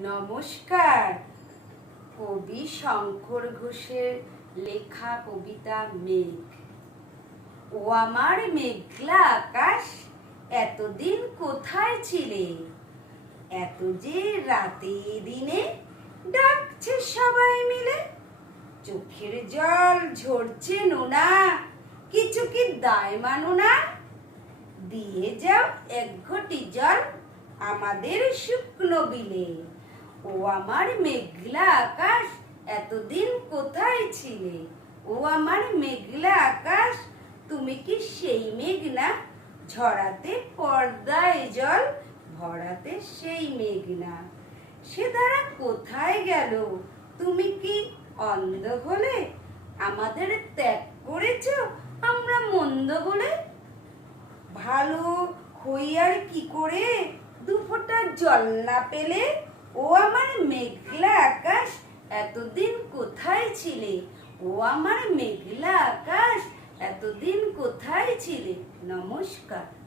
নমস্কার। কবি শঙ্কর ঘোষের লেখা কবিতা মেঘ। ও আমার মেঘলা আকাশ, এতদিন কোথায় ছিলে? এত যে রাতে দিনে ডাকছে সবাই মিলে। চোখের জল ঝরছে নোনা, কিছু কি দায় মানো না? দিয়ে যাও এক ঘটি জল আমাদের শুকনো বিলে। ও আমার মেঘলা আকাশ, এতদিন কোথায় ছিলে? ও আমার মেঘলা আকাশ, তুমি কি সেই মেঘ না? ঝরাতে পর্দায় জল ভরাতে সেই মেঘ না। সে ধারা কোথায় গেল? তুমি কি অন্ধ হলে? আমাদের ত্যাগ করেছ আমরা মন্দ বলে? ভালো হই আর কি করে দুফোঁটা জল না পেলে? ও আমার মেঘলা আকাশ, এতদিন কোথায় ছিলে? ও আমার মেঘলা আকাশ, এতদিন কোথায় ছিলে? নমস্কার।